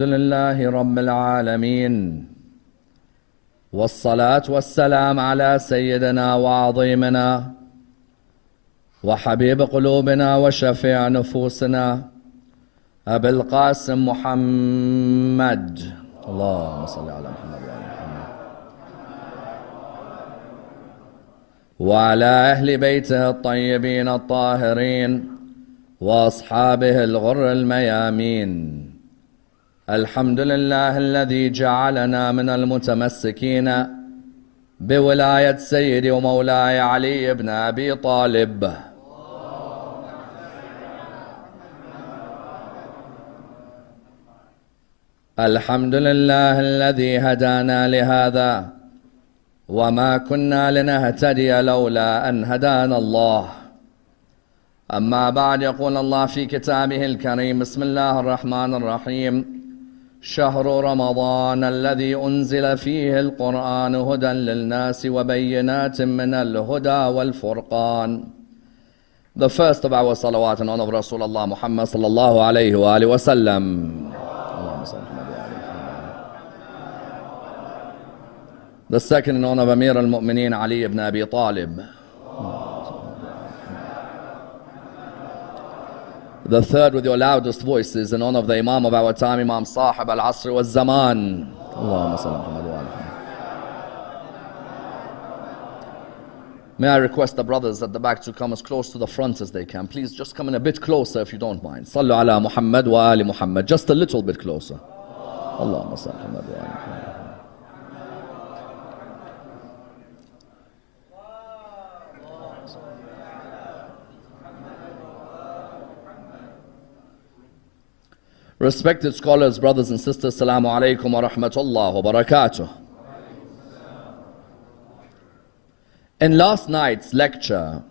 الحمد لله رب العالمين والصلاة والسلام على سيدنا وعظيمنا وحبيب قلوبنا وشفيع نفوسنا أبي القاسم محمد. اللهم صل على محمد وعلى محمد وعلى أهل بيته الطيبين الطاهرين وأصحابه الغر الميامين. الحمد لله الذي جعلنا من المتمسكين بولاية سيدي ومولاي علي بن أبي طالب. الحمد لله الذي هدانا لهذا وما كنا لنهتدي لولا أن هدانا الله. أما بعد، يقول الله في كتابه الكريم: بسم الله الرحمن الرحيم. شهر رمضان الذي أنزل فيه القرآن هدى للناس وبينات من الهدى والفرقان. The first of our salawat in honor of Rasulullah Muhammad sallallahu alayhi wa alihi wa sallam. The second in honor of Amir al-Mu'mineen Ali ibn Abi Talib. The third with your loudest voices in honor of the Imam of our time, Imam Sahib al-Asr wal-Zaman. Allahumma salli ala Muhammad wa ala Muhammad. May I request the brothers at the back to come as close to the front as they can. Please just come in a bit closer if you don't mind. Sallu ala Muhammad wa ali Muhammad. Just a little bit closer. Allahumma salli ala Muhammad wa ala Muhammad. Respected scholars, brothers and sisters, Assalamu alaikum wa rahmatullah wa barakatuh. In last night's lecture,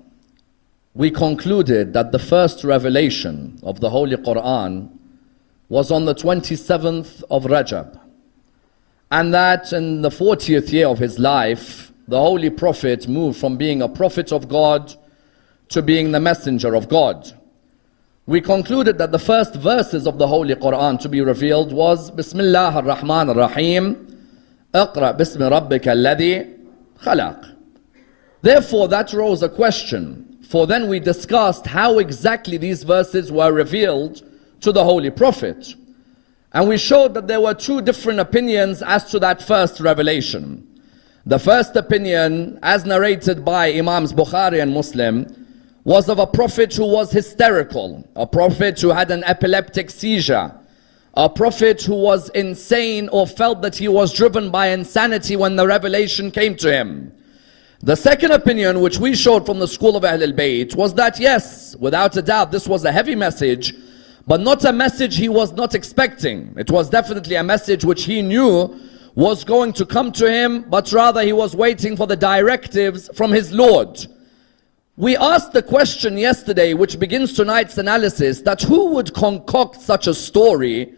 we concluded that the first revelation of the Holy Quran was on the 27th of Rajab, and that in the 40th year of his life, the Holy Prophet moved from being a prophet of God to being the messenger of God. We concluded that the first verses of the Holy Quran to be revealed was Bismillah ar-Rahman ar-Rahim, Iqra bismi rabbika alladhi khalaq. Therefore, that rose a question, for then we discussed how exactly these verses were revealed to the Holy Prophet. And we showed that there were two different opinions as to that first revelation. The first opinion, as narrated by Imams Bukhari and Muslim, was of a prophet who was hysterical, a prophet who had an epileptic seizure, a prophet who was insane or felt that he was driven by insanity when the revelation came to him. The second opinion, which we showed from the school of Ahl al-Bayt, was that yes, without a doubt, this was a heavy message, but not a message he was not expecting. It was definitely a message which he knew was going to come to him, but rather he was waiting for the directives from his Lord. We asked the question yesterday, which begins tonight's analysis, that who would concoct such a story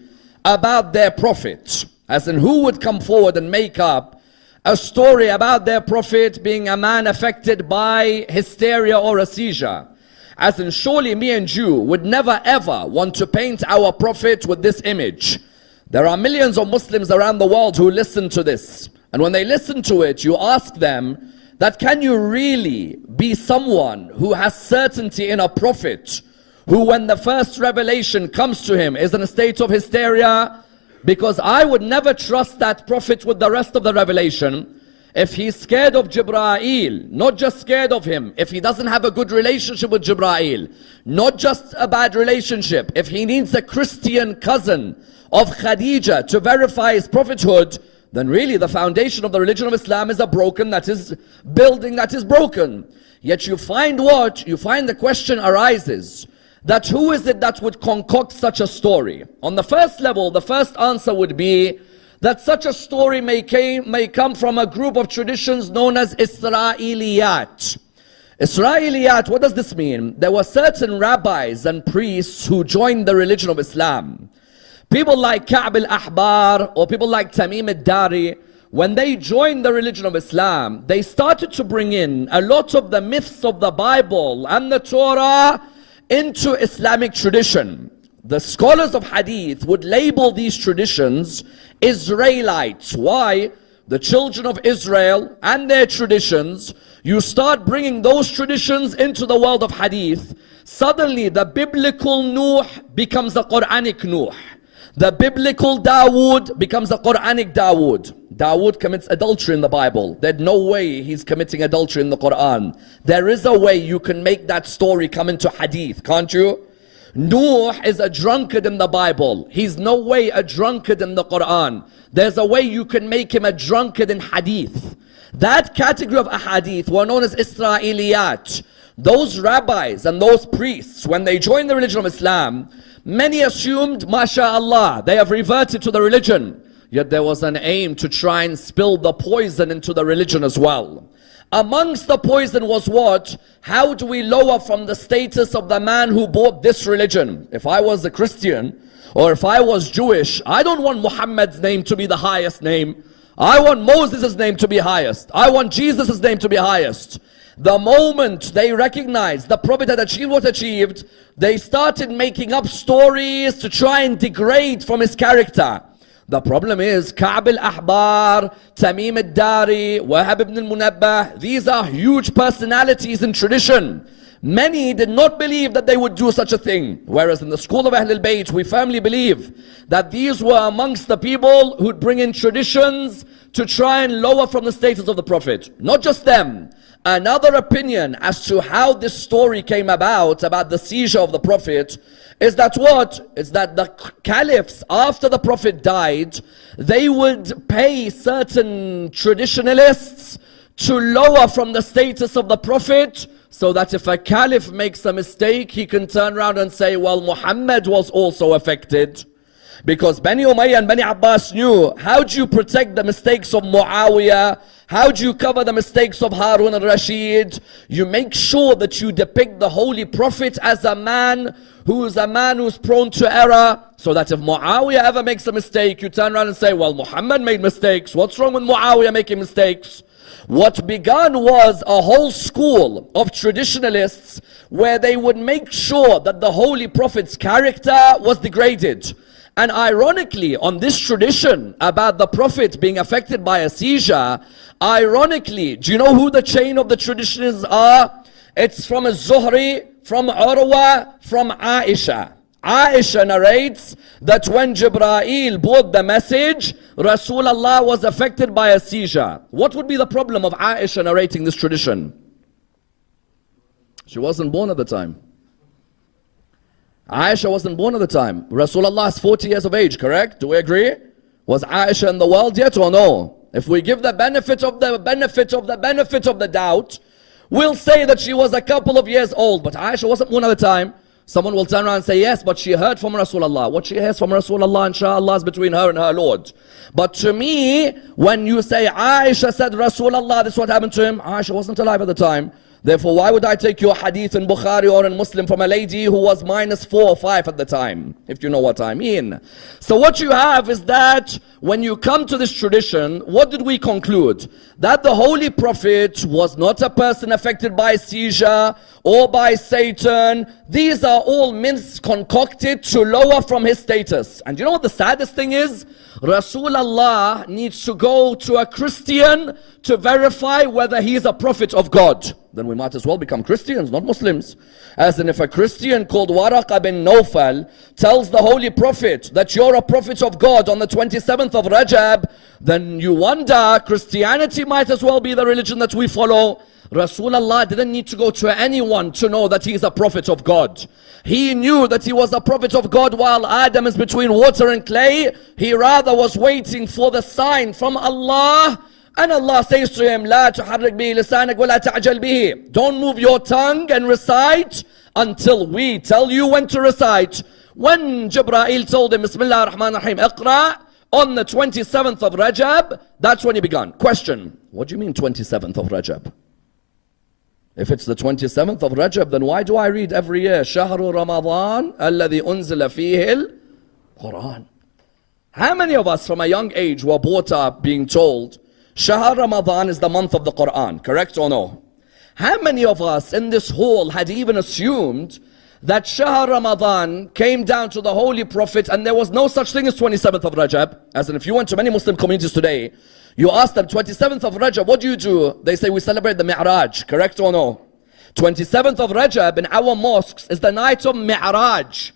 about their prophet? As in, who would come forward and make up a story about their prophet being a man affected by hysteria or a seizure? As in, surely me and you would never ever want to paint our prophet with this image. There are millions of Muslims around the world who listen to this. And when they listen to it, you ask them, that can you really be someone who has certainty in a prophet, who when the first revelation comes to him is in a state of hysteria? Because I would never trust that prophet with the rest of the revelation. If he's scared of Jibreel, not just scared of him, if he doesn't have a good relationship with Jibreel, not just a bad relationship, if he needs a Christian cousin of Khadija to verify his prophethood, then really the foundation of the religion of Islam is a broken, that is building that is broken. Yet you find what? You find the question arises, that who is it that would concoct such a story? On the first level, the first answer would be that such a story may come from a group of traditions known as Israeliyat. Israeliyat, what does this mean? There were certain rabbis and priests who joined the religion of Islam. People like Ka'b al-Ahbar or people like Tamim al-Dari, when they joined the religion of Islam, they started to bring in a lot of the myths of the Bible and the Torah into Islamic tradition. the scholars of hadith would label these traditions Israelites. Why? The children of Israel and their traditions, you start bringing those traditions into the world of hadith, suddenly the biblical Nuh becomes the Quranic Nuh. The biblical Dawood becomes the Quranic Dawood. Dawood commits adultery in the Bible. There's no way he's committing adultery in the Quran. There is a way you can make that story come into hadith, can't you? Nuh is a drunkard in the Bible. He's no way a drunkard in the Quran. There's a way you can make him a drunkard in hadith. That category of ahadith were known as Israeliyat. Those rabbis and those priests, when they joined the religion of Islam, many assumed, MashaAllah, they have reverted to the religion. Yet there was an aim to try and spill the poison into the religion as well. Amongst the poison was what? How do we lower from the status of the man who bought this religion? If I was a Christian, or if I was Jewish, I don't want Muhammad's name to be the highest name. I want Moses' name to be highest. I want Jesus' name to be highest. The moment they recognized the Prophet had achieved what achieved, they started making up stories to try and degrade from his character. The problem is, Ka'b al-Ahbar, Tamim al-Dari, Wahab ibn al-Munabbah, these are huge personalities in tradition. Many did not believe that they would do such a thing. Whereas in the school of Ahl al-Bayt, we firmly believe that these were amongst the people who'd bring in traditions to try and lower from the status of the Prophet. Not just them. Another opinion as to how this story came about the seizure of the Prophet, is that what? Is that the caliphs, after the Prophet died, they would pay certain traditionalists to lower from the status of the Prophet, so that if a caliph makes a mistake, he can turn around and say, well, Muhammad was also affected. Because Bani Umayyah and Bani Abbas knew, how do you protect the mistakes of Muawiyah? How do you cover the mistakes of Harun al-Rashid? You make sure that you depict the Holy Prophet as a man who's prone to error, so that if Muawiyah ever makes a mistake, you turn around and say, well, Muhammad made mistakes. What's wrong with Muawiyah making mistakes? What began was a whole school of traditionalists where they would make sure that the Holy Prophet's character was degraded. And ironically, on this tradition about the Prophet being affected by a seizure, ironically, do you know who the chain of the traditions are? It's from Az-Zuhri, from Urwa, from Aisha. Aisha narrates that when Jibreel brought the message, Rasulullah was affected by a seizure. What would be the problem of Aisha narrating this tradition? She wasn't born at the time. Aisha wasn't born at the time. Rasulullah is 40 years of age, correct? Do we agree? Was Aisha in the world yet or no? If we give the benefit of the doubt, we'll say that she was a couple of years old, but Aisha wasn't born at the time. Someone will turn around and say, yes, but she heard from Rasulullah. What she hears from Rasulullah, inshallah, is between her and her Lord. But to me, when you say Aisha said Rasulullah, this is what happened to him, Aisha wasn't alive at the time. Therefore, why would I take your hadith in Bukhari or in Muslim from a lady who was -4 or 5 at the time? If you know what I mean. So what you have is that when you come to this tradition, what did we conclude? That the Holy Prophet was not a person affected by seizure or by Satan. These are all myths concocted to lower from his status. And you know what the saddest thing is? Rasulullah needs to go to a Christian to verify whether he is a prophet of God. Then we might as well become Christians, not Muslims. As in, if a Christian called Waraqa bin Nawfal tells the Holy Prophet that you're a prophet of God on the 27th of Rajab, then you wonder, Christianity might as well be the religion that we follow. Rasulullah didn't need to go to anyone to know that he is a prophet of God. He knew that he was a prophet of God while Adam is between water and clay. He rather was waiting for the sign from Allah. And Allah says to him, لا تحرك به لسانك ولا تعجل به. Don't move your tongue and recite until we tell you when to recite. When Jibreel told him, Bismillah ar-Rahman ar-Rahim, Iqra, on the 27th of Rajab, that's when he began. Question, what do you mean 27th of Rajab? If it's the 27th of Rajab, then why do I read every year, شهر رمضان الذي أنزل فيه القرآن? How many of us from a young age were brought up being told, Shahr Ramadan is the month of the Quran, correct or no? How many of us in this hall had even assumed that Shahr Ramadan came down to the Holy Prophet and there was no such thing as 27th of Rajab. As in, if you went to many Muslim communities today, you ask them, 27th of Rajab, what do? They say, we celebrate the Mi'raj, correct or no? 27th of Rajab in our mosques is the night of Mi'raj.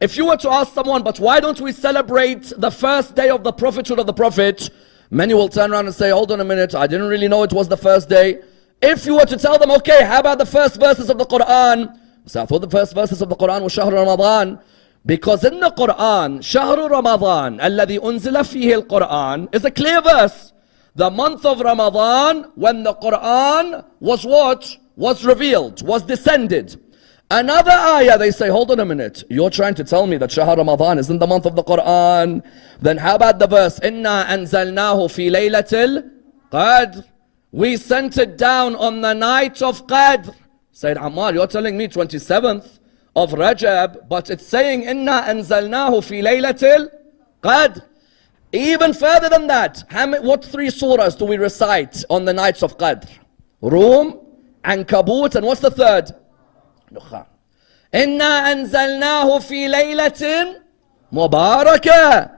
If you were to ask someone, but why don't we celebrate the first day of the prophethood of the Prophet? Many will turn around and say, hold on a minute, I didn't really know it was the first day. If you were to tell them, okay, how about the first verses of the Quran? So I thought the first verses of the Quran was Shahr Ramadan. Because in the Quran, Shahr Ramadan, الذي أنزل فيه القرآن, is a clear verse. The month of Ramadan, when the Quran was what? Was revealed, was descended. Another ayah, they say, hold on a minute. You're trying to tell me that Shahr Ramadan is in the month of the Quran. Then how about the verse, إِنَّا أَنزَلْنَاهُ فِي لَيْلَةِ الْقَدْرِ. We sent it down on the night of Qadr. Said Ammar, you're telling me 27th of Rajab, but it's saying, إِنَّا أَنزَلْنَاهُ فِي لَيْلَةِ الْقَدْرِ. Even further than that, what 3 surahs do we recite on the nights of Qadr? Rum, Ankabut, and what's the third? Dukhan. إِنَّا أَنزَلْنَاهُ فِي لَيْلَةٍ مُبَارَكَةٍ.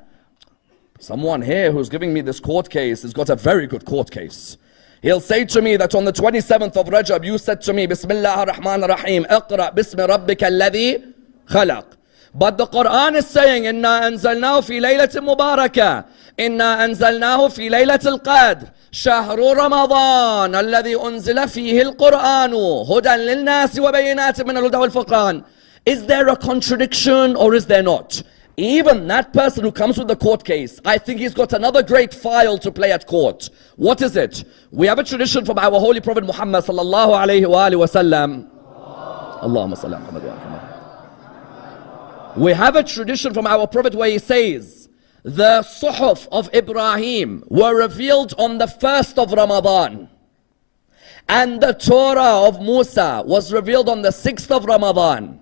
Someone here who's giving me this court case has got a very good court case. He'll say to me that on the 27th of Rajab, you said to me, Bismillah ar-Rahman ar-Rahim, اقرأ بسم ربك الذي خلق. But the Quran is saying, إِنَّا أَنزَلْنَاهُ فِي لَيْلَةٍ مُبَارَكَةٍ إِنَّا أَنزَلْنَاهُ فِي لَيْلَةِ الْقَدْرِ شهر رمضان الذي أنزل فيه القرآن هدى للناس وبينات من الهدى والفرقان. Is there a contradiction or is there not? Even that person who comes with the court case, I think he's got another great file to play at court. What is it? We have a tradition from our Holy Prophet Muhammad sallallahu alayhi wa sallam. Allahumma salli ala Muhammad wa ala. We have a tradition from our Prophet where he says, the Suhuf of Ibrahim were revealed on the 1st of Ramadan. And the Torah of Musa was revealed on the 6th of Ramadan.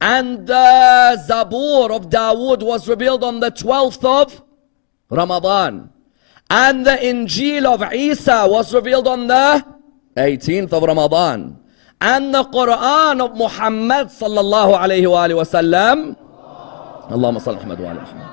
And the Zabur of Dawood was revealed on the 12th of Ramadan. And the Injil of Isa was revealed on the 18th of Ramadan. And the Quran of Muhammad sallallahu alayhi wa sallam, Allahumma salli Muhammad wa ala Muhammad.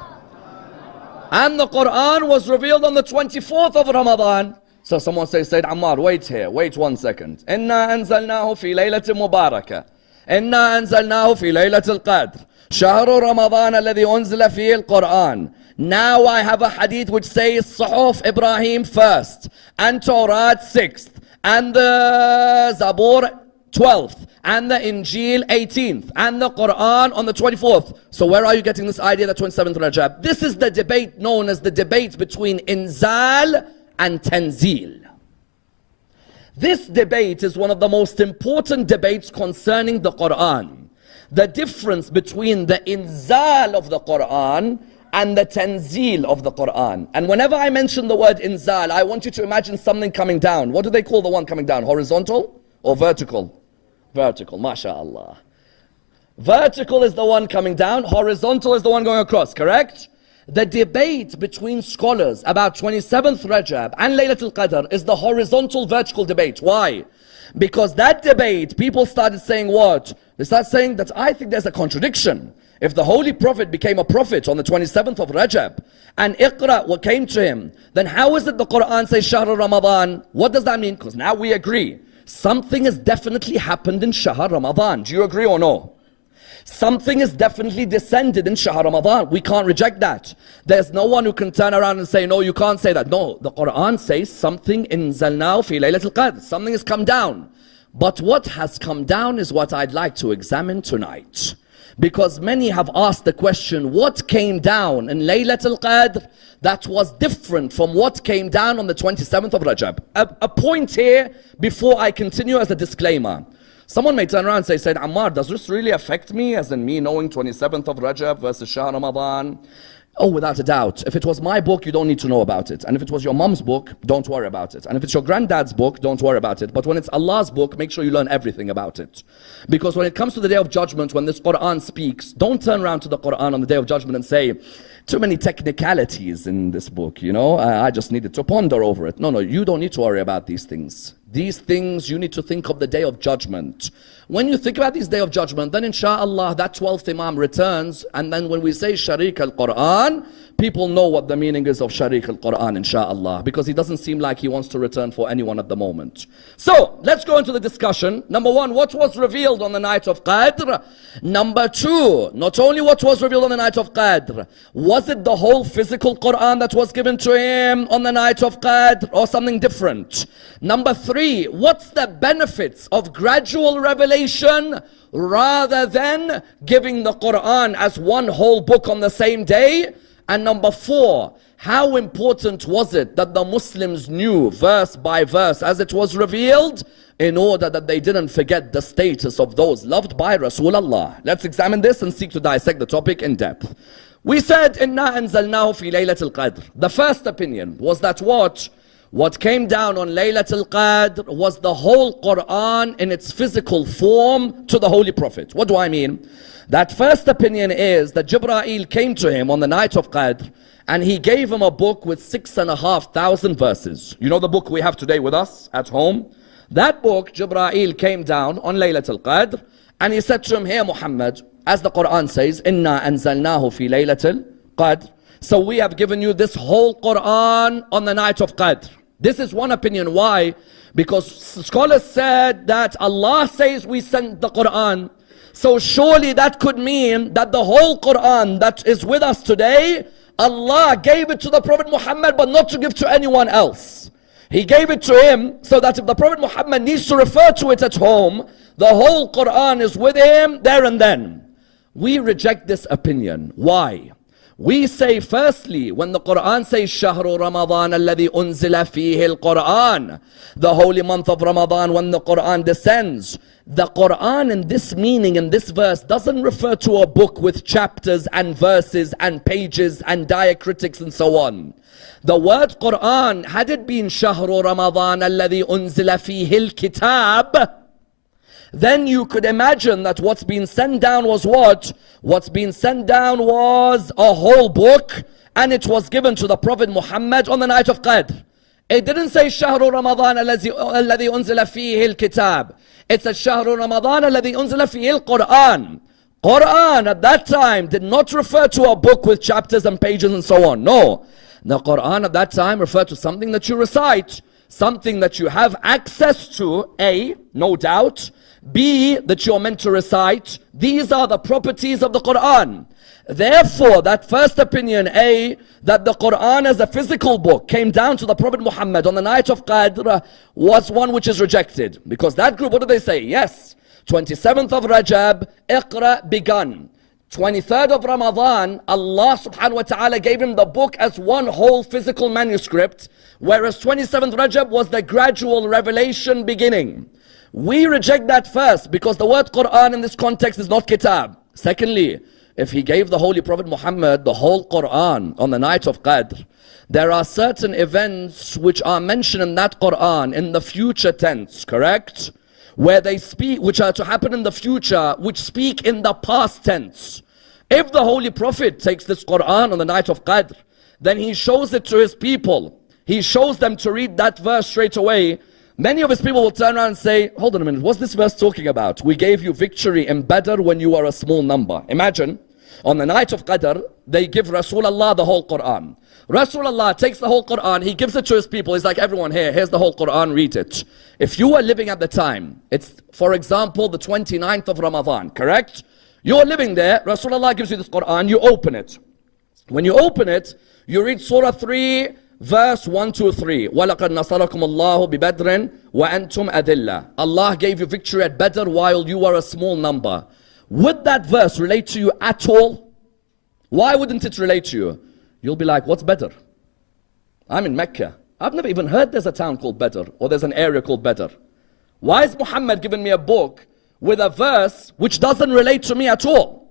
And the Quran was revealed on the 24th of Ramadan. So someone says, Sayyid Ammar, wait here, wait 1 second. Inna anzalnahu fi laylatin mubarakah. Inna anzalnahu fi laylatil qadr. Shahru Ramadan alladhi unzila fihi al-Quran. Now I have a hadith which says Suhuf Ibrahim first, and Torah 6th, and the Zabur 12th, and the Injil 18th, and the Quran on the 24th. So where are you getting this idea that 27th Rajab? This is the debate known as the debate between Inzal and Tanzil. This debate is one of the most important debates concerning the Quran. The difference between the Inzal of the Quran and the Tanzil of the Quran. And whenever I mention the word Inzal, I want you to imagine something coming down. What do they call the one coming down? Horizontal or vertical? Vertical, mashallah. Vertical is the one coming down, horizontal is the one going across, correct? The debate between scholars about 27th Rajab and Laylatul Qadr is the horizontal vertical debate. Why? Because that debate, people started saying what? They started saying that I think there's a contradiction. If the Holy Prophet became a prophet on the 27th of Rajab and Iqra what came to him, then how is it the Quran says Shahr Ramadan? What does that mean? Because now we agree. Something has definitely happened in Shahr Ramadan. Do you agree or no? Something is definitely descended in Shahr Ramadan. We can't reject that. There's no one who can turn around and say, no, you can't say that. No, the Quran says something inzalnahu fi laylatul qadr. Something has come down. But what has come down is what I'd like to examine tonight. Because many have asked the question, what came down in Laylatul Qadr that was different from what came down on the 27th of Rajab? A point here before I continue as a disclaimer. Someone may turn around and say, Sayyid Ammar, does this really affect me, as in me knowing 27th of Rajab versus Shahr Ramadan? Oh, without a doubt. If it was my book, you don't need to know about it. And if it was your mom's book, don't worry about it. And if it's your granddad's book, don't worry about it. But when it's Allah's book, make sure you learn everything about it. Because when it comes to the Day of Judgment, when this Quran speaks, don't turn around to the Quran on the Day of Judgment and say, too many technicalities in this book, you know. I just needed to ponder over it. No, you don't need to worry about these things. These things, you need to think of the day of judgment. When you think about this day of judgment, then inshallah that 12th Imam returns, and then when we say Sharik al-Quran, people know what the meaning is of Sharik al-Quran, inshallah, because he doesn't seem like he wants to return for anyone at the moment. So, let's go into the discussion. Number one, what was revealed on the night of Qadr? Number two, not only what was revealed on the night of Qadr, was it the whole physical Quran that was given to him on the night of Qadr, or something different? Number three, what's the benefits of gradual revelation rather than giving the Quran as one whole book on the same day? And number four, how important was it that the Muslims knew verse by verse as it was revealed in order that they didn't forget the status of those loved by Rasulullah? Let's examine this and seek to dissect the topic in depth. We said, Inna anzalnahu fi laylatil qadr. The first opinion was that what came down on Laylatul Qadr was the whole Quran in its physical form to the Holy Prophet. What do I mean? That first opinion is that Jibreel came to him on the night of Qadr and he gave him a book with 6,500 verses. You know the book we have today with us at home? That book, Jibreel came down on Laylatul Qadr and he said to him, "Hey Muhammad, as the Quran says, Inna anzalnahu fi Laylatul Qadr. So we have given you this whole Quran on the night of Qadr." This is one opinion. Why? Because scholars said that Allah says we sent the Quran. So surely that could mean that the whole Quran that is with us today, Allah gave it to the Prophet Muhammad but not to give to anyone else. He gave it to him so that if the Prophet Muhammad needs to refer to it at home, the whole Quran is with him there and then. We reject this opinion. Why? We say firstly, when the Quran says Shahru Ramadan alladhi unzila fihi al-Quran, the holy month of Ramadan when the Quran descends, the Quran in this meaning, in this verse, doesn't refer to a book with chapters and verses and pages and diacritics and so on. The word Quran, had it been Shahru Ramadan alladhi unzila fihi al-Kitab, then you could imagine that what's been sent down was what? What's been sent down was a whole book, and it was given to the Prophet Muhammad on the night of Qadr. It didn't say Shahru Ramadan alladhi unzila fihi al-Kitab. It said Shahru Ramadan alladhi unzila fihi al-Quran. Quran at that time did not refer to a book with chapters and pages and so on. No. The Quran at that time referred to something that you recite, something that you have access to, A, no doubt, B, that you're meant to recite. These are the properties of the Quran. Therefore, that first opinion, A, that the Quran as a physical book came down to the Prophet Muhammad on the night of Qadr, was one which is rejected. Because that group, what do they say? Yes, 27th of Rajab, Iqra begun. 23rd of Ramadan, Allah subhanahu wa ta'ala gave him the book as one whole physical manuscript, whereas 27th Rajab was the gradual revelation beginning. We reject that first because the word Quran in this context is not kitab. Secondly, if he gave the Holy Prophet Muhammad the whole Quran on the night of Qadr, there are certain events which are mentioned in that Quran in the future tense, correct? Where they speak, which are to happen in the future, which speak in the past tense. If the Holy Prophet takes this Quran on the night of Qadr, then he shows it to his people. He shows them to read that verse straight away. Many of his people will turn around and say, hold on a minute, what's this verse talking about? We gave you victory in Badr when you were a small number. Imagine, on the night of Qadr, they give Rasulullah the whole Quran. Rasulullah takes the whole Quran, he gives it to his people. He's like, everyone here, here's the whole Quran, read it. If you were living at the time, it's, for example, the 29th of Ramadan, correct? You're living there, Rasulullah gives you this Quran, you open it. When you open it, you read Surah 3, verse 1 to 3. وَلَقَدْ نَصَرَكُمُ اللَّهُ بِبَدْرٍ وَأَنْتُمْ أَذِلَّةٌ. Allah gave you victory at Badr while you were a small number. Would that verse relate to you at all? Why wouldn't it relate to you? You'll be like, what's Badr? I'm in Mecca. I've never even heard there's a town called Badr or there's an area called Badr. Why is Muhammad giving me a book with a verse which doesn't relate to me at all?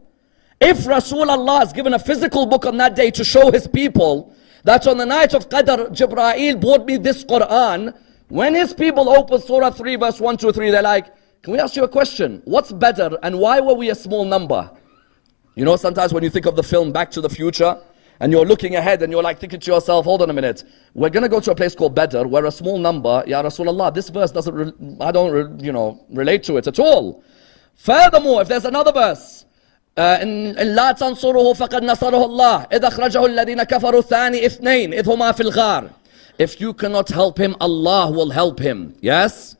If Rasulullah has given a physical book on that day to show his people that on the night of Qadr, Jibreel brought me this Quran, when his people open Surah 3 verse 1 to 3, they're like, can we ask you a question? What's Badr and why were we a small number? You know, sometimes when you think of the film Back to the Future, and you're looking ahead and you're like thinking to yourself, hold on a minute, we're going to go to a place called Badr where a small number, Ya Rasulullah, this verse doesn't, I don't, relate to it at all. Furthermore, if there's another verse, إن لا تنصره فقد نصره الله إذا أخرجه الذين كفروا ثاني اثنين إذ هما في الغار. If you cannot help him, Allah will help him. Yes?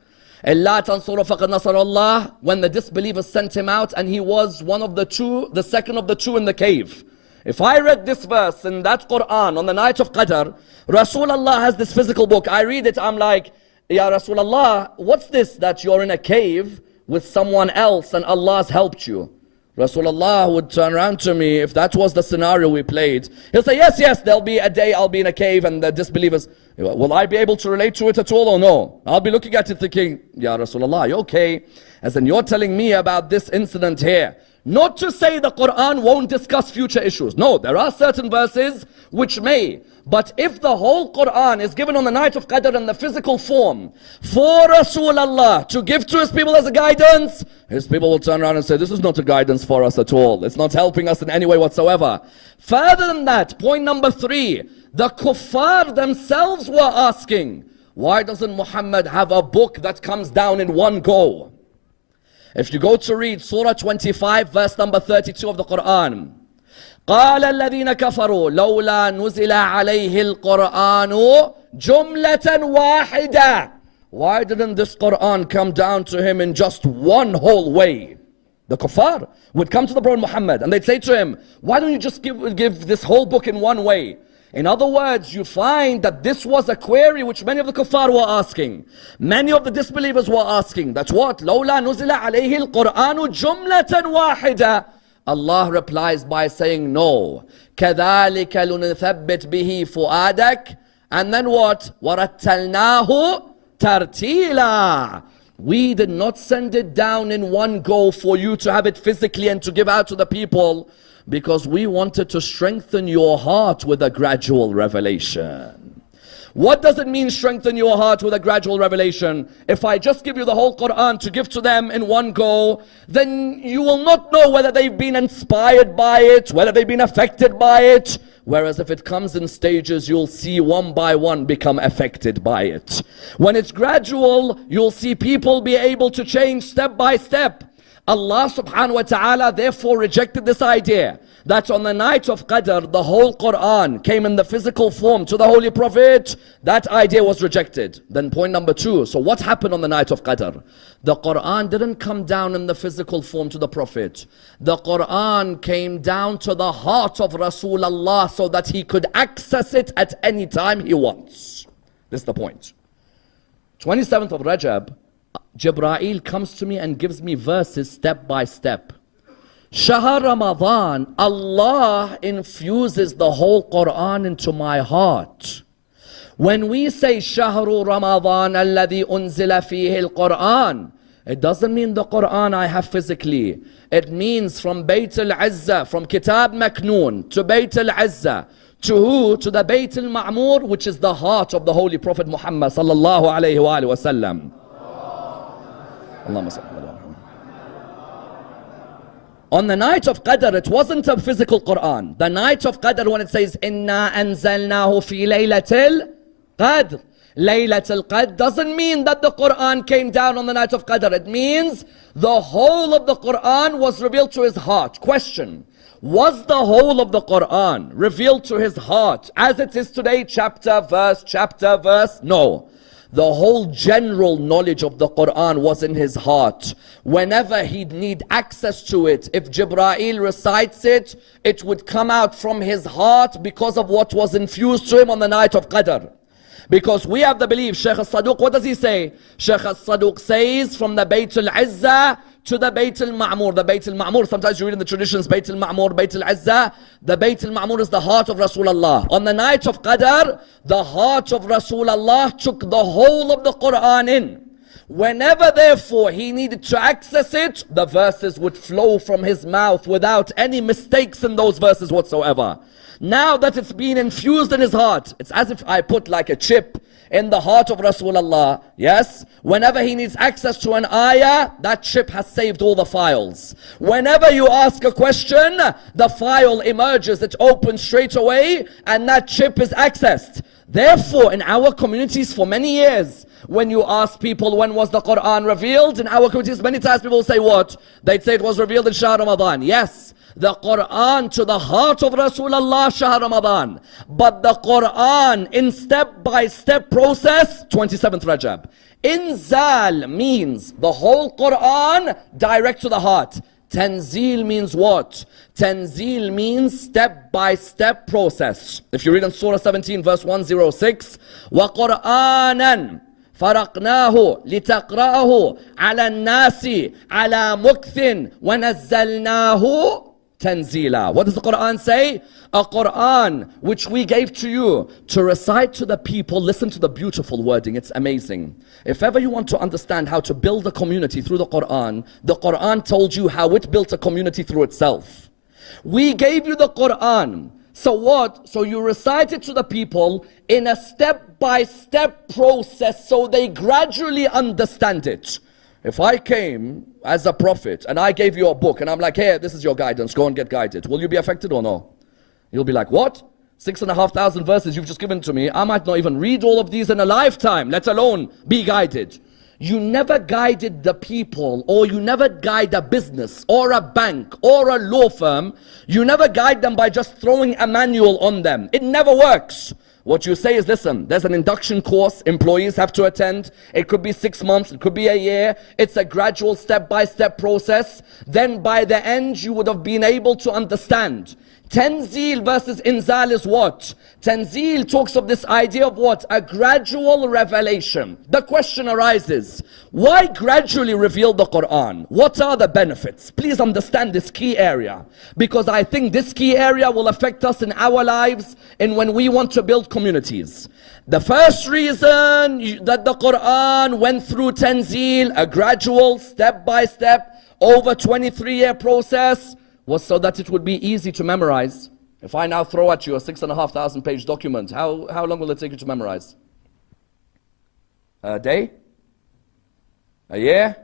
إلا تنصره فقد نصره الله. When the disbelievers sent him out and he was one of the two, the second of the two in the cave. If I read this verse in that Quran on the night of Qadr, Rasulullah has this physical book. I read it, I'm like, Ya Rasulullah, what's this that you're in a cave with someone else and Allah's helped you? Rasulullah would turn around to me, if that was the scenario we played, he'll say, yes, there'll be a day I'll be in a cave and the disbelievers, will I be able to relate to it at all or no? I'll be looking at it thinking, Ya Rasulullah, you okay? As in you're telling me about this incident here. Not to say the Quran won't discuss future issues. No, there are certain verses which may. But if the whole Quran is given on the night of Qadr in the physical form for Rasulullah to give to his people as a guidance, his people will turn around and say, this is not a guidance for us at all. It's not helping us in any way whatsoever. Further than that, point number 3, the kuffar themselves were asking, why doesn't Muhammad have a book that comes down in one go? If you go to read Surah 25, verse number 32 of the Quran, قال الذين كفروا لولا نزل عليه القرآن جملة واحدة. Why didn't this Quran come down to him in just one whole way? The kuffar would come to the Prophet Muhammad and they'd say to him, why don't you just give this whole book in one way? In other words, you find that this was a query which many of the kuffar were asking. Many of the disbelievers were asking. That's what? لولا نزل عليه القرآن جملة واحدة. Allah replies by saying no. كذلك لنثبت به فؤادك. And then what? وَرَتَّلْنَاهُ تَرْتِيلًا. We did not send it down in one go for you to have it physically and to give out to the people, because we wanted to strengthen your heart with a gradual revelation. What does it mean, strengthen your heart with a gradual revelation? If I just give you the whole Quran to give to them in one go, then you will not know whether they've been inspired by it, whether they've been affected by it. Whereas if it comes in stages, you'll see one by one become affected by it. When it's gradual, you'll see people be able to change step by step. Allah subhanahu wa ta'ala therefore rejected this idea that on the night of Qadr, the whole Quran came in the physical form to the Holy Prophet. That idea was rejected. Then point number 2, so what happened on the night of Qadr? The Quran didn't come down in the physical form to the Prophet. The Quran came down to the heart of Rasulullah so that he could access it at any time he wants. This is the point. 27th of Rajab, Jibreel comes to me and gives me verses step by step. Shahr Ramadan, Allah infuses the whole Quran into my heart. When we say Shahru Ramadan alladhi unzila fihi al-Quran, it doesn't mean the Quran I have physically. It means from Bayt al-Izzah, from Kitab Maknoon to Bayt al-Izzah. To who? To the Bayt al-Ma'mur, which is the heart of the Holy Prophet Muhammad sallallahu alayhi wa sallam. Allahumma salli ala Muhammad. On the night of Qadr, it wasn't a physical Quran. The night of Qadr, when it says, Inna anzalnahu fi laylatil Qadr. Laylatil Qadr doesn't mean that the Quran came down on the night of Qadr. It means the whole of the Quran was revealed to his heart. Question. Was the whole of the Quran revealed to his heart as it is today, chapter, verse? No. The whole general knowledge of the Quran was in his heart. Whenever he'd need access to it, if Jibreel recites it, it would come out from his heart because of what was infused to him on the night of Qadr. Because we have the belief, Shaykh al-Saduq, what does he say? Shaykh al-Saduq says from the Bayt al-Izzah to the Bayt al-Ma'mur. The Bayt al-Ma'mur, sometimes you read in the traditions, Bayt al-Ma'mur, Bayt al-Izzah. The Bayt al-Ma'mur is the heart of Rasulullah. On the night of Qadr, the heart of Rasulullah took the whole of the Quran in. Whenever therefore he needed to access it, the verses would flow from his mouth without any mistakes in those verses whatsoever. Now that it's been infused in his heart, it's as if I put like a chip in the heart of Rasulullah. Yes? Whenever he needs access to an ayah, that chip has saved all the files. Whenever you ask a question, the file emerges, it opens straight away, and that chip is accessed. Therefore, in our communities for many years, when you ask people when was the Quran revealed, in our communities many times people say what? They'd say it was revealed in Shahr Ramadan. Yes, the Quran to the heart of Rasulullah, Shahr Ramadan. But the Quran in step-by-step process, 27th Rajab. Inzal means the whole Quran direct to the heart. Tanzil means what? Tanzil means step-by-step process. If you read in Surah 17 verse 106, وَقُرْآنًا فَرَقْنَاهُ لِتَقْرَأَهُ عَلَى النَّاسِ عَلَى مُكْثٍ وَنَزَّلْنَاهُ Tanzila. What does the Quran say? A Quran which we gave to you to recite to the people. Listen to the beautiful wording, it's amazing. If ever you want to understand how to build a community through the Quran told you how it built a community through itself. We gave you the Quran. So what? So you recite it to the people in a step-by-step process so they gradually understand it. If I came as a prophet and I gave you a book and I'm like, hey, this is your guidance, go and get guided. Will you be affected or no? You'll be like, what? 6,500 verses you've just given to me. I might not even read all of these in a lifetime, let alone be guided. You never guided the people, or you never guide a business or a bank or a law firm. You never guide them by just throwing a manual on them. It never works. What you say is, listen, there's an induction course employees have to attend. It could be 6 months, it could be a year. It's a gradual step-by-step process. Then by the end, you would have been able to understand. Tanzil versus Inzal is what? Tanzil talks of this idea of what? A gradual revelation. The question arises, why gradually reveal the Quran? What are the benefits? Please understand this key area, because I think this key area will affect us in our lives and when we want to build communities. The first reason that the Quran went through Tanzil, a gradual, step-by-step, over 23-year process, was so that it would be easy to memorize. If I now throw at you a 6,500 page document, how long will it take you to memorize? A day? A year?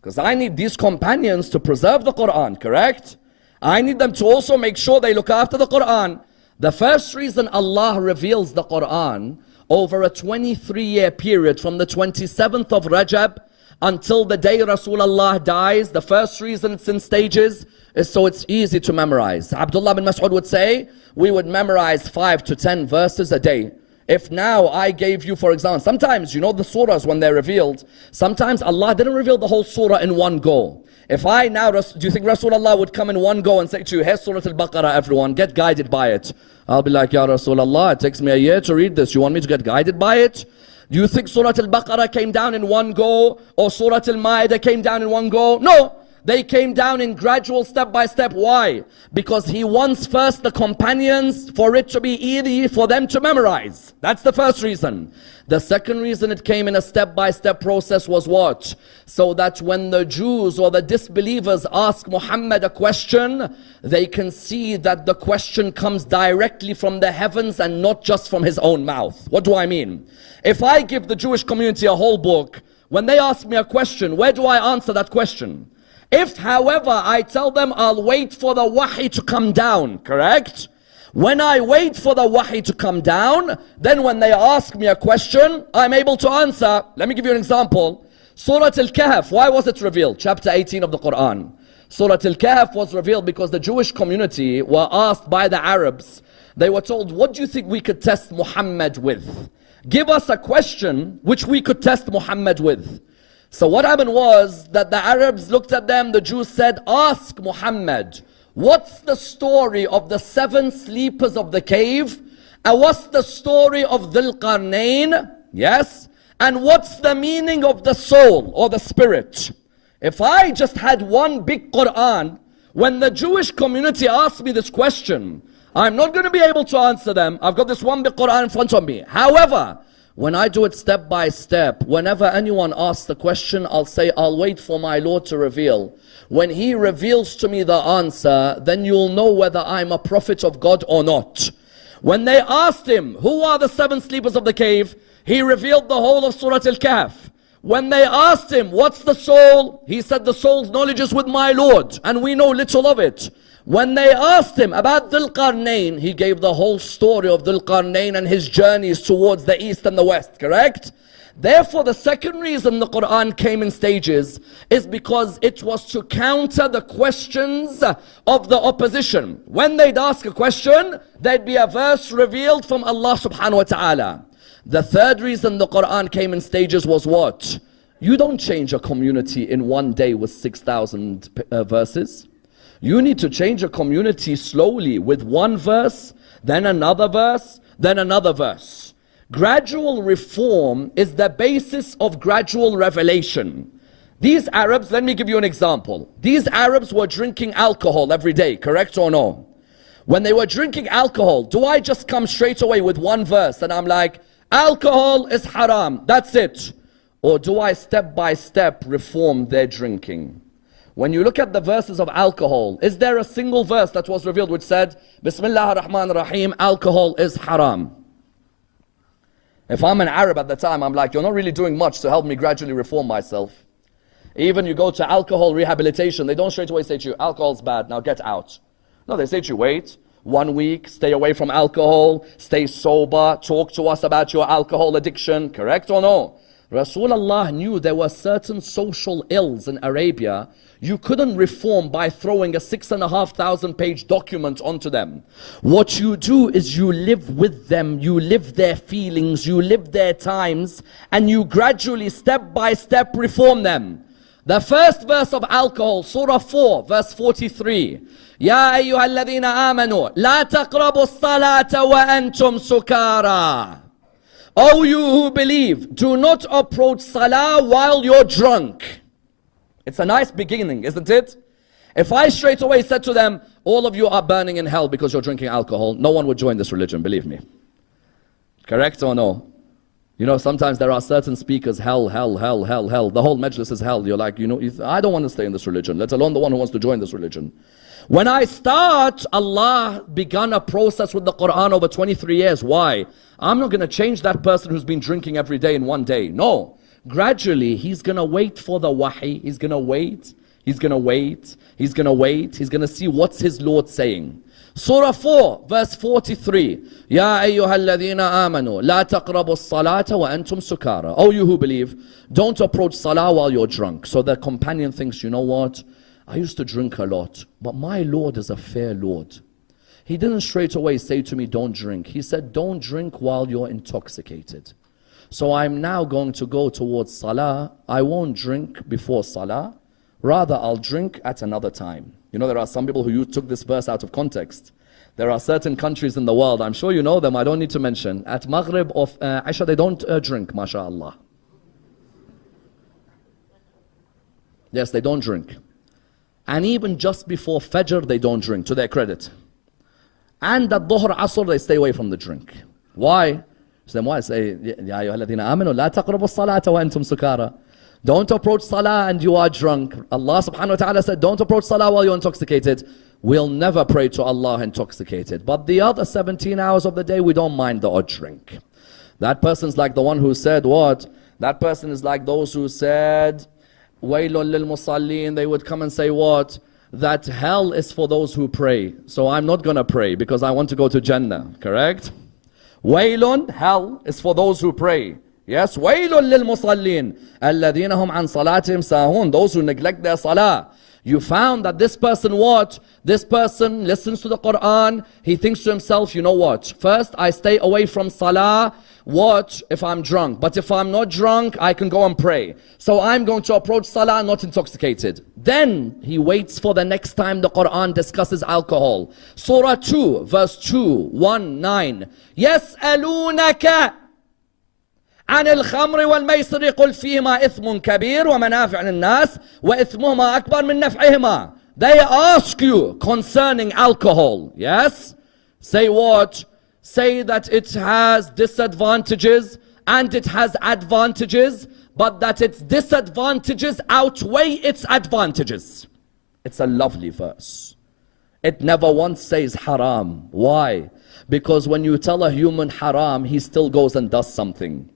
Because I need these companions to preserve the Quran, correct? I need them to also make sure they look after the Quran. The first reason Allah reveals the Quran over a 23-year period from the 27th of Rajab until the day Rasulullah dies, the first reason it's in stages is so it's easy to memorize. Abdullah bin Mas'ud would say, we would memorize 5 to 10 verses a day. If now I gave you, for example, sometimes, you know the surahs when they're revealed, sometimes Allah didn't reveal the whole surah in one go. If I now, do you think Rasulullah would come in one go and say to you, here's Surah Al-Baqarah, everyone, get guided by it? I'll be like, Ya Rasulullah, it takes me a year to read this. You want me to get guided by it? Do you think Surah Al-Baqarah came down in one go, or Surah Al-Ma'idah came down in one go? No. They came down in gradual step-by-step. Why? Because he wants first the companions for it to be easy for them to memorize. That's the first reason. The second reason it came in a step-by-step process was what? So that when the Jews or the disbelievers ask Muhammad a question, they can see that the question comes directly from the heavens and not just from his own mouth. What do I mean? If I give the Jewish community a whole book, when they ask me a question, where do I answer that question? If, however, I tell them I'll wait for the wahi to come down, correct? When I wait for the wahi to come down, then when they ask me a question, I'm able to answer. Let me give you an example. Surah Al-Kahf, why was it revealed? Chapter 18 of the Quran. Surah Al-Kahf was revealed because the Jewish community were asked by the Arabs. They were told, what do you think we could test Muhammad with? Give us a question which we could test Muhammad with. So what happened was that the Arabs looked at them, the Jews said, ask Muhammad, what's the story of the 7 sleepers of the cave? And what's the story of Dhul Qarnayn? Yes. And what's the meaning of the soul or the spirit? If I just had one big Quran, when the Jewish community asked me this question, I'm not going to be able to answer them. I've got this one big Quran in front of me. However, when I do it step by step, whenever anyone asks the question, I'll say, I'll wait for my Lord to reveal. When He reveals to me the answer, then you'll know whether I'm a prophet of God or not. When they asked him, who are the 7 sleepers of the cave? He revealed the whole of Surah Al-Kahf. When they asked him, what's the soul? He said, the soul's knowledge is with my Lord, and we know little of it. When they asked him about Dhul Qarnayn, he gave the whole story of Dhul Qarnayn and his journeys towards the east and the west, correct? Therefore, the second reason the Quran came in stages is because it was to counter the questions of the opposition. When they'd ask a question, there'd be a verse revealed from Allah subhanahu wa ta'ala. The third reason the Quran came in stages was what? You don't change a community in one day with 6,000 verses. You need to change a community slowly with one verse, then another verse, then another verse. Gradual reform is the basis of gradual revelation. These Arabs, let me give you an example. These Arabs were drinking alcohol every day, correct or no? When they were drinking alcohol, do I just come straight away with one verse and I'm like, alcohol is haram, that's it? Or do I step by step reform their drinking? When you look at the verses of alcohol, is there a single verse that was revealed which said, Bismillah ar-Rahman ar-Rahim, alcohol is haram? If I'm an Arab at the time, I'm like, you're not really doing much to help me gradually reform myself. Even you go to alcohol rehabilitation, they don't straight away say to you, alcohol's bad, now get out. No, they say to you, wait, 1 week, stay away from alcohol, stay sober, talk to us about your alcohol addiction, correct or no? Rasulullah knew there were certain social ills in Arabia you couldn't reform by throwing a 6,500 page document onto them. What you do is you live with them, you live their feelings, you live their times, and you gradually, step by step, reform them. The first verse of alcohol, Surah 4, verse 43. يا أيها الذين آمنوا لا تقربوا الصلاة وأنتم سكارى. O you who believe, do not approach salah while you're drunk. It's a nice beginning, isn't it? If I straight away said to them, all of you are burning in hell because you're drinking alcohol, no one would join this religion, believe me. Correct or no? You know, sometimes there are certain speakers, hell, hell, hell, hell, hell. The whole majlis is hell. You're like, you know, I don't want to stay in this religion, let alone the one who wants to join this religion. When I start, Allah began a process with the Quran over 23 years. Why? I'm not going to change that person who's been drinking every day in one day. No. Gradually, he's going to wait for the wahi. He's going to wait. He's going to wait. He's going to wait. He's going to see what's his Lord saying. Surah 4, verse 43. Ya ayyuhalladhina amanu, la taqrabu as-salata wa antum sukara. Oh, you who believe, don't approach salah while you're drunk. So the companion thinks, you know what? I used to drink a lot, but my Lord is a fair Lord. He didn't straight away say to me, don't drink. He said, don't drink while you're intoxicated. So I'm now going to go towards salah. I won't drink before salah. Rather, I'll drink at another time. You know, there are some people who took this verse out of context. There are certain countries in the world, I'm sure you know them, I don't need to mention. At Maghrib of Isha, they don't drink, mashallah. Yes, they don't drink. And even just before Fajr, they don't drink, to their credit. And at Dhuhr, Asr, they stay away from the drink. Why? So then why say, Ya ayyuhalladhina amanu, la taqrabu as-salata wa antum sukara. Don't approach salah and you are drunk. Allah subhanahu wa ta'ala said, don't approach salah while you're intoxicated. We'll never pray to Allah intoxicated. But the other 17 hours of the day, we don't mind the odd drink. That person's like the one who said what? That person is like those who said, Waylun lil musallin. They would come and say what? That hell is for those who pray. So I'm not going to pray because I want to go to Jannah. Correct? Waylun, hell, is for those who pray. Yes, waylun lil musallin alladhina hum an salatihim sahun, those who neglect their salah. You found that this person what? This person listens to the Quran. He thinks to himself, you know what? First, I stay away from salah. What? If I'm drunk. But if I'm not drunk, I can go and pray. So I'm going to approach salah not intoxicated. Then he waits for the next time the Quran discusses alcohol. Surah 2, verse 219. يَسْأَلُونَكَ عن الخمر والميسر قل فيهما إثم كبير ومنافع للناس وإثمهما أكبر من نفعهما. They ask you concerning alcohol. Yes? Say what? Say that it has disadvantages and it has advantages, but that its disadvantages outweigh its advantages. It's a lovely verse. It never once says haram. Why? Because when you tell a human haram, he still goes and does something.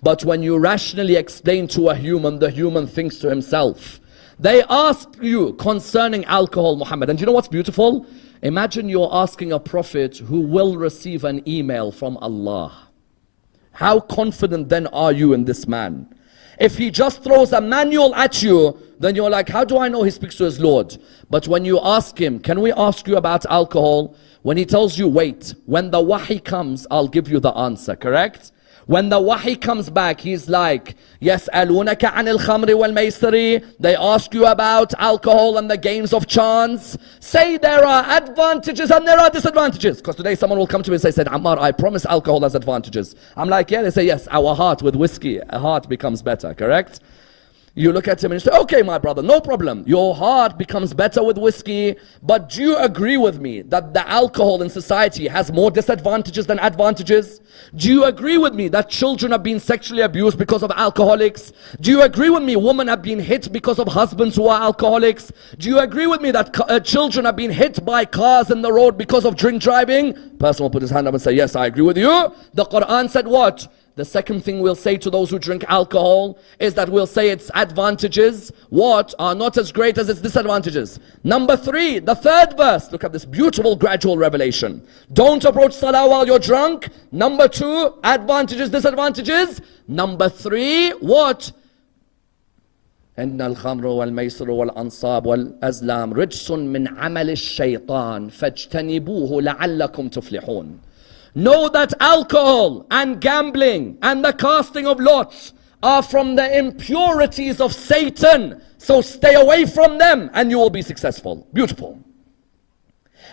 But when you rationally explain to a human, the human thinks to himself. They ask you concerning alcohol, Muhammad. And you know what's beautiful? Imagine you're asking a prophet who will receive an email from Allah. How confident then are you in this man? If he just throws a manual at you, then you're like, how do I know he speaks to his Lord? But when you ask him, can we ask you about alcohol? When he tells you, wait, when the wahi comes, I'll give you the answer, correct? When the wahi comes back, he's like, يَسْأَلُونَكَ عَنِ الْخَمْرِ وَالْمَيْسِرِ. They ask you about alcohol and the games of chance. Say there are advantages and there are disadvantages. Because today someone will come to me and say, Ammar, I promise alcohol has advantages. I'm like, yeah, they say, yes, our heart with whiskey, a heart becomes better, correct? You look at him and you say, okay, my brother, no problem. Your heart becomes better with whiskey. But do you agree with me that the alcohol in society has more disadvantages than advantages? Do you agree with me that children are being sexually abused because of alcoholics? Do you agree with me women have been hit because of husbands who are alcoholics? Do you agree with me that children are being hit by cars in the road because of drink driving? Person will put his hand up and say, yes, I agree with you. The Quran said what? The second thing we'll say to those who drink alcohol is that we'll say its advantages, what, are not as great as its disadvantages. Number 3, the third verse. Look at this beautiful gradual revelation. Don't approach salah while you're drunk. Number 2, advantages, disadvantages. Number 3, what? إن الخمر والميسر والأنصاب والأزلام رجس من عمل الشيطان فاجتنبوه لعلكم تفلحون. Know that alcohol and gambling and the casting of lots are from the impurities of Satan. So stay away from them and you will be successful. Beautiful.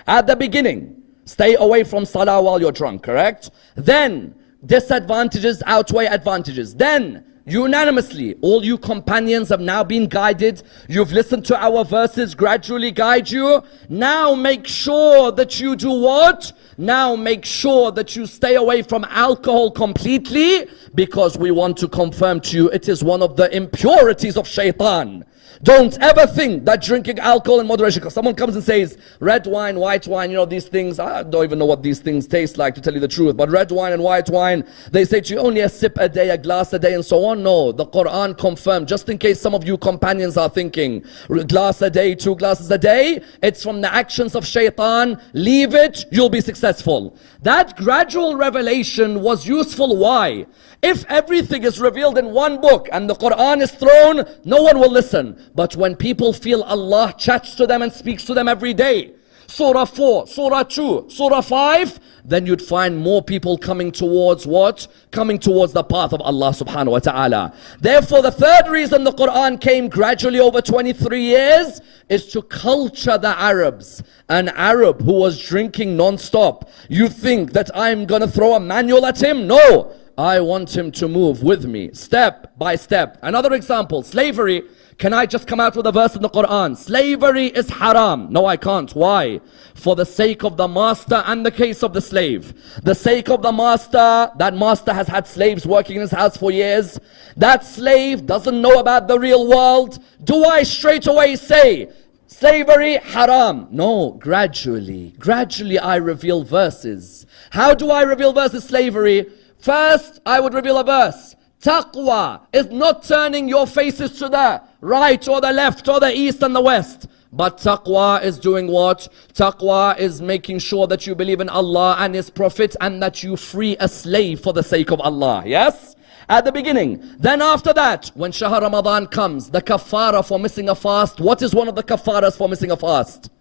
At the beginning, stay away from salah while you're drunk, correct? Then, disadvantages outweigh advantages. Then, unanimously, all you companions have now been guided. You've listened to our verses gradually guide you. Now make sure that you do what? Now make sure that you stay away from alcohol completely, because we want to confirm to you it is one of the impurities of shaitan. Don't ever think that drinking alcohol in moderation, because someone comes and says, red wine, white wine, you know these things, I don't even know what these things taste like, to tell you the truth, but red wine and white wine, they say to you only a sip a day, a glass a day and so on. No, the Quran confirmed, just in case some of you companions are thinking, glass a day, 2 glasses a day, it's from the actions of shaitan. Leave it, you'll be successful. That gradual revelation was useful. Why? If everything is revealed in one book and the Quran is thrown, no one will listen. But when people feel Allah chats to them and speaks to them every day, Surah 4, Surah 2, Surah 5, then you'd find more people coming towards what? Coming towards the path of Allah subhanahu wa ta'ala. Therefore, the third reason the Quran came gradually over 23 years is to culture the Arabs. An Arab who was drinking non-stop. You think that I'm going to throw a manual at him? No. I want him to move with me, step by step. Another example, slavery. Can I just come out with a verse in the Quran? Slavery is haram. No, I can't. Why? For the sake of the master and the case of the slave. The sake of the master, that master has had slaves working in his house for years. That slave doesn't know about the real world. Do I straight away say, slavery haram? No, gradually I reveal verses. How do I reveal verses, slavery? First, I would reveal a verse. Taqwa is not turning your faces to the right or the left or the east and the west. But taqwa is doing what? Taqwa is making sure that you believe in Allah and His Prophet and that you free a slave for the sake of Allah. Yes? At the beginning. Then after that, when Shahr Ramadan comes, the kafara for missing a fast. What is one of the kafaras for missing a fast?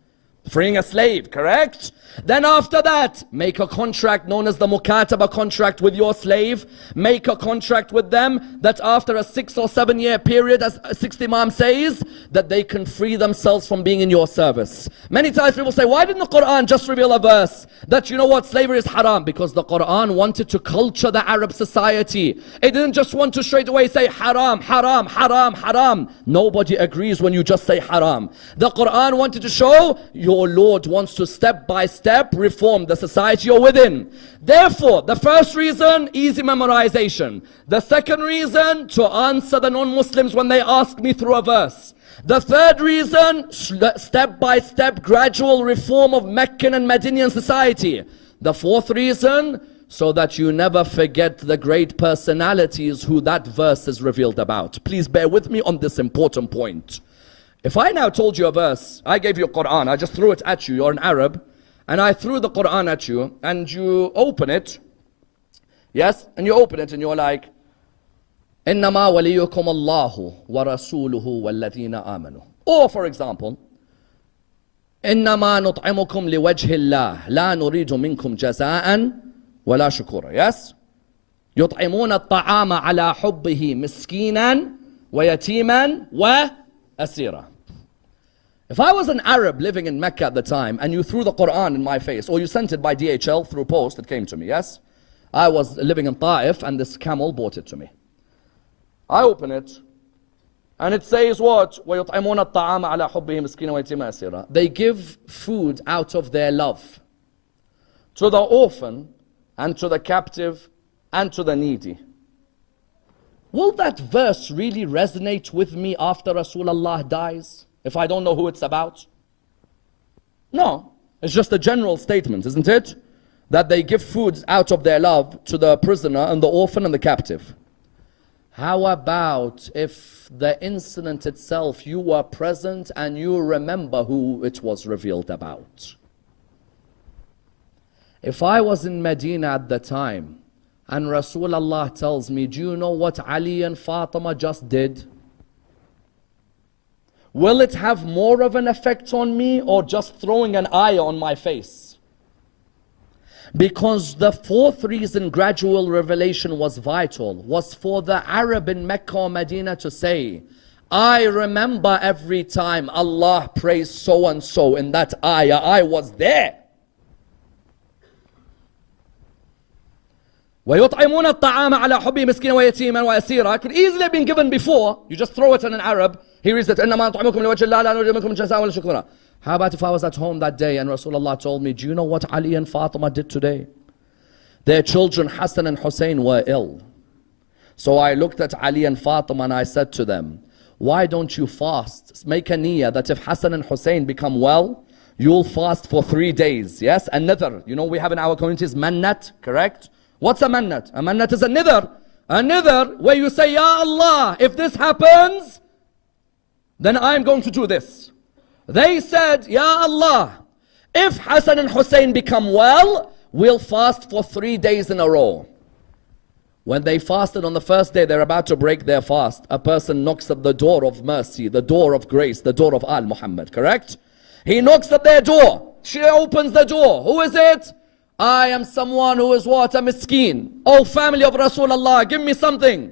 Freeing a slave, correct? Then after that, make a contract known as the mukataba contract with your slave. Make a contract with them that after a 6 or 7 year period, as 6th Imam says, that they can free themselves from being in your service. Many times people say, why didn't the Quran just reveal a verse that, you know what, slavery is haram? Because the Quran wanted to culture the Arab society. It didn't just want to straight away say haram, haram, haram, haram. Nobody agrees when you just say haram. The Quran wanted to show your Lord wants to step by step reform the society you're within. Therefore, the first reason, easy memorization. The second reason, to answer the non-Muslims when they ask me through a verse. The third reason, step by step gradual reform of Meccan and Medinian society. The fourth reason, so that you never forget the great personalities who that verse is revealed about. Please bear with me on this important point. If I now told you a verse, I gave you a Quran, I just threw it at you, you're an Arab, and I threw the Quran at you, and you open it, yes, and you open it and you're like, إنما وليكم الله ورسوله والذين آمنوا. Or for example, إنما نطعمكم لوجه الله لا نريد منكم جزاء ولا شكورا. Yes? يطعمون الطعام على حبه مسكينا ويتيما وأسيرا. If I was an Arab living in Mecca at the time and you threw the Quran in my face, or you sent it by DHL through post, it came to me, yes? I was living in Ta'if and this camel brought it to me. I open it and it says what? وَيُطْعِمُونَ الطَّعَامَ عَلَى حُبِّهِ مِسْكِينًا وَيَتِيمًا وَأَسِيرًا. They give food out of their love to the orphan and to the captive and to the needy. Will that verse really resonate with me after Rasulullah dies? If I don't know who it's about? No, it's just a general statement, isn't it? That they give food out of their love to the prisoner and the orphan and the captive. How about if the incident itself, you were present and you remember who it was revealed about? If I was in Medina at the time and Rasulullah tells me, do you know what Ali and Fatima just did? Will it have more of an effect on me or just throwing an ayah on my face? Because the fourth reason gradual revelation was vital was for the Arab in Mecca or Medina to say, I remember every time Allah praised so and so in that ayah, I was there. وَيُطْعِمُونَ الطَّعَامَ عَلَى حُبِّهِ مِسْكِينًا وَيَتِيمًا وَأَسِيرًا could easily have been given before. You just throw it in an Arab. He reads it. إِنَّمَا نُطْعِمُكُمْ لِوَجْهِ اللَّهِ لَا نُرِيدُ مِنكُمْ جَزَاءً وَلَا شُكُورًا. How about if I was at home that day and Rasulullah told me, do you know what Ali and Fatima did today? Their children Hassan and Hussein were ill. So I looked at Ali and Fatima and I said to them, why don't you fast? Make a niyyah that if Hassan and Hussein become well, you'll fast for 3 days. Yes, a nidhr. You know we have in our communities mannat, correct? What's a mannat? A mannat is a nidhr. A nidhr where you say, Ya Allah, if this happens, then I'm going to do this. They said, Ya Allah, if Hassan and Hussein become well, we'll fast for 3 days in a row. When they fasted on the first day, they're about to break their fast. A person knocks at the door of mercy, the door of grace, the door of Al-Muhammad, correct? He knocks at their door. She opens the door. Who is it? I am someone who is what? A miskeen. Oh, family of Rasulullah, give me something.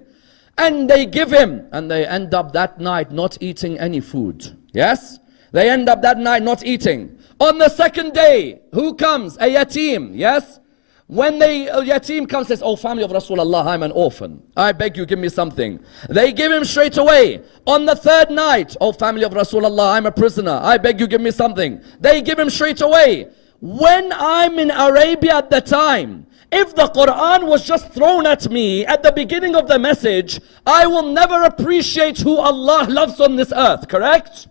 And they give him. And they end up that night not eating any food. Yes? They end up that night not eating. On the second day, who comes? A yatim. Yes? When a yatim comes and says, oh, family of Rasulullah, I'm an orphan. I beg you, give me something. They give him straight away. On the third night, oh, family of Rasulullah, I'm a prisoner. I beg you, give me something. They give him straight away. When I'm in Arabia at the time, if the Quran was just thrown at me at the beginning of the message, I will never appreciate who Allah loves on this earth, correct?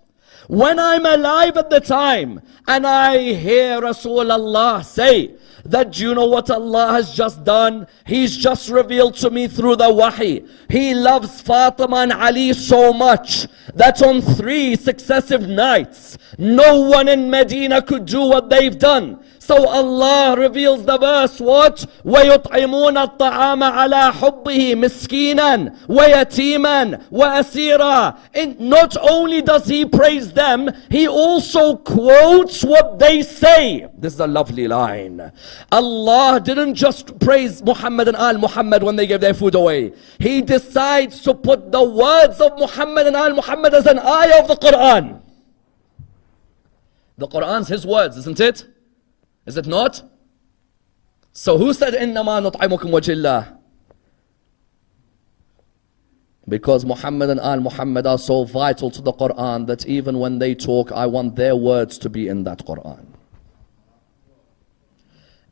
When I'm alive at the time and I hear Rasulullah say that, you know what Allah has just done? He's just revealed to me through the wahi. He loves Fatima and Ali so much that on 3 successive nights, no one in Medina could do what they've done. So Allah reveals the verse, what? وَيُطْعِمُونَ الطَّعَامَ عَلَى حُبِّهِ مِسْكِينًا وَيَتِيمًا وَأَسِيرًا. And not only does He praise them, He also quotes what they say. This is a lovely line. Allah didn't just praise Muhammad and Al-Muhammad when they gave their food away. He decides to put the words of Muhammad and Al-Muhammad as an ayah of the Quran. The Quran's His words, isn't it? Is it not? So who said إِنَّمَا نُطْعِمُكُمْ وَجْهِ اللَّهِ? Because Muhammad and Al-Muhammad are so vital to the Quran that even when they talk, I want their words to be in that Quran.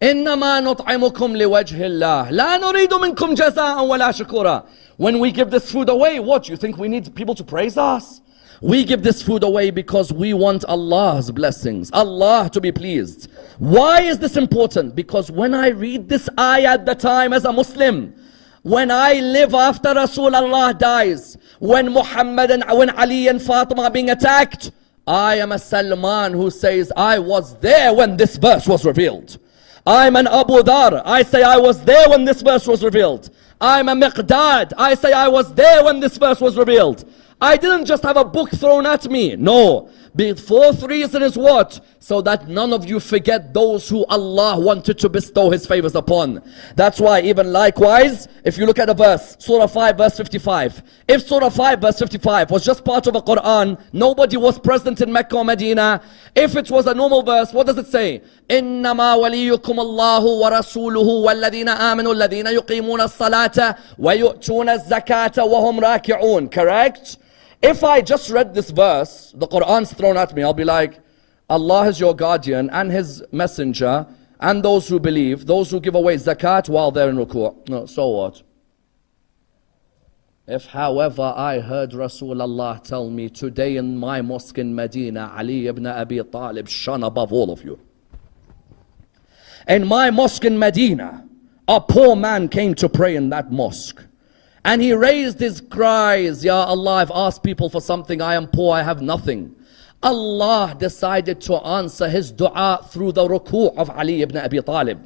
إِنَّمَا نُطْعِمُكُمْ لِوَجْهِ اللَّهِ لَا نُرِيدُ مِنْكُمْ جَزَاءً وَلَا شُكُورًا. When we give this food away, what? You think we need people to praise us? We give this food away because we want Allah's blessings, Allah to be pleased. Why is this important? Because when I read this ayah at the time as a Muslim, when I live after Rasulullah dies, when Muhammad and when Ali and Fatima are being attacked, I am a Salman who says, I was there when this verse was revealed. I'm an Abu Dhar, I say I was there when this verse was revealed. I'm a Miqdad, I say I was there when this verse was revealed. I didn't just have a book thrown at me. No. The fourth reason is what? So that none of you forget those who Allah wanted to bestow His favors upon. That's why even likewise, if you look at a verse, Surah 5 verse 55. If Surah 5 verse 55 was just part of a Quran, nobody was present in Mecca or Medina. If it was a normal verse, what does it say? إنما وليكم الله ورسوله والذين آمنوا الذين يقيمون الصلاة ويؤتون الزكاة وهم راكعون. Correct? If I just read this verse, the Quran's thrown at me, I'll be like, Allah is your guardian and His messenger and those who believe, those who give away zakat while they're in ruku'. No, so what? If however I heard Rasulullah tell me today in my mosque in Medina, Ali ibn Abi Talib shone above all of you. In my mosque in Medina, a poor man came to pray in that mosque. And he raised his cries, Ya Allah, I've asked people for something, I am poor, I have nothing. Allah decided to answer his dua through the ruku' of Ali ibn Abi Talib.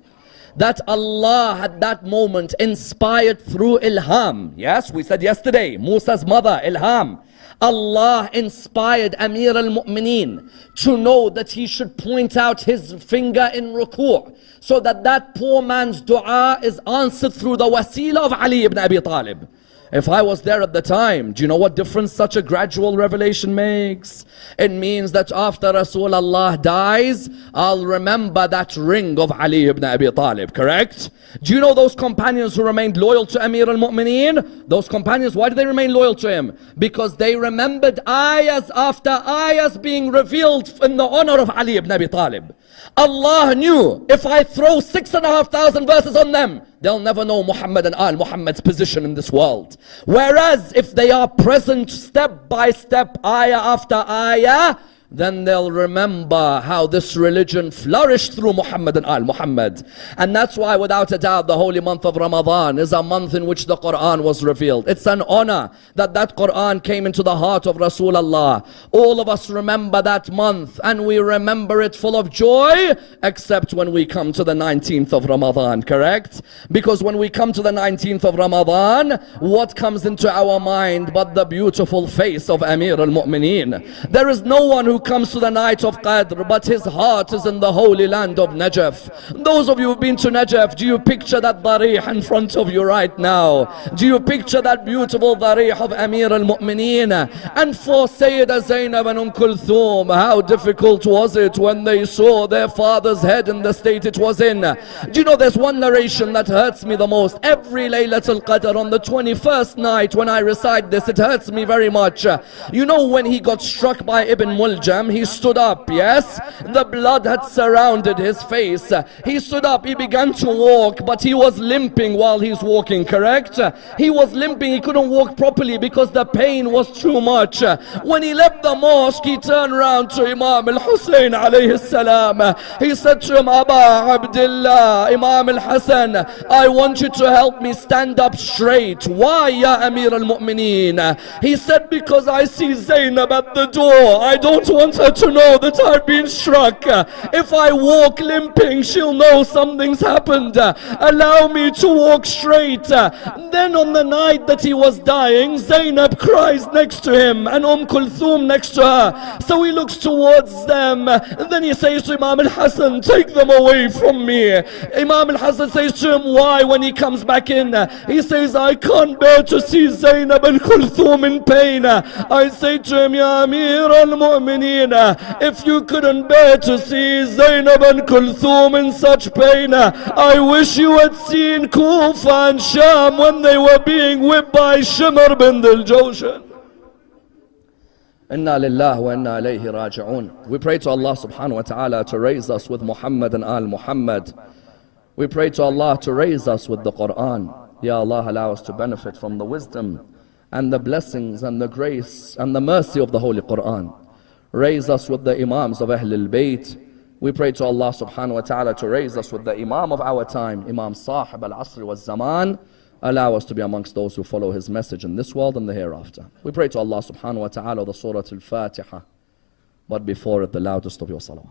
That Allah at that moment inspired through ilham. Yes, we said yesterday, Musa's mother, ilham. Allah inspired Amir al-Mu'mineen to know that he should point out his finger in ruku', so that that poor man's dua is answered through the wasila of Ali ibn Abi Talib. If I was there at the time, do you know what difference such a gradual revelation makes? It means that after Rasulullah dies, I'll remember that ring of Ali ibn Abi Talib, correct? Do you know those companions who remained loyal to Amir al-Mu'mineen? Those companions, why did they remain loyal to him? Because they remembered ayahs after ayahs being revealed in the honor of Ali ibn Abi Talib. Allah knew if I throw 6,500 verses on them, they'll never know Muhammad and Muhammad's position in this world. Whereas if they are present step by step, ayah after ayah, then they'll remember how this religion flourished through Muhammad and Muhammad. And that's why without a doubt the holy month of Ramadan is a month in which the Quran was revealed. It's an honor that that Quran came into the heart of Rasulullah. All of us remember that month and we remember it full of joy, except when we come to the 19th of Ramadan, correct? Because when we come to the 19th of Ramadan, what comes into our mind but the beautiful face of Amir al-Mu'mineen? There is no one who comes to the night of Qadr, but his heart is in the holy land of Najaf. Those of you who've been to Najaf, do you picture that darih in front of you right now? Do you picture that beautiful darih of Amir al-Mu'mineen? And for Sayyida Zainab and Kulthum, how difficult was it when they saw their father's head in the state it was in? Do you know there's one narration that hurts me the most? Every Laylatul Qadr on the 21st night when I recite this, it hurts me very much. You know when he got struck by Ibn Muljam, he stood up, yes? The blood had surrounded his face. He stood up, he began to walk, but he was limping while he's walking, correct? He was limping, he couldn't walk properly because the pain was too much. When he left the mosque, he turned around to Imam al-Hussein alayhi salam. He said to him, Aba Abdullah, Imam al-Hassan, I want you to help me stand up straight. Why, Ya Amir al-Mu'mineen? He said, because I see Zainab at the door. I don't want her to know that I've been struck. If I walk limping, she'll know something's happened. Allow me to walk straight. Then on the night that he was dying, Zainab cries next to him and Kulthum next to her. So he looks towards them. And then he says to Imam al-Hassan, take them away from me. Imam al-Hassan says to him, why? When he comes back in, he says, I can't bear to see Zainab and Kulthum in pain. I say to him, Ya Amir al-Mu'mineen, if you couldn't bear to see Zainab and Kulthum in such pain, I wish you had seen Kufa and Sham when they were being whipped by Shimr bin al-Jawshan. Inna lillah wa inna ilayhi raji'un. We pray to Allah subhanahu wa ta'ala to raise us with Muhammad and Muhammad. We pray to Allah to raise us with the Quran. Ya Allah, allow us to benefit from the wisdom and the blessings and the grace and the mercy of the Holy Quran. Raise us with the Imams of Ahlul Bayt. We pray to Allah subhanahu wa ta'ala to raise us with the Imam of our time, Imam Sahib al-Asr wa Zaman. Allow us to be amongst those who follow his message in this world and the hereafter. We pray to Allah subhanahu wa ta'ala the Surah Al-Fatiha, but before it the loudest of your salawat.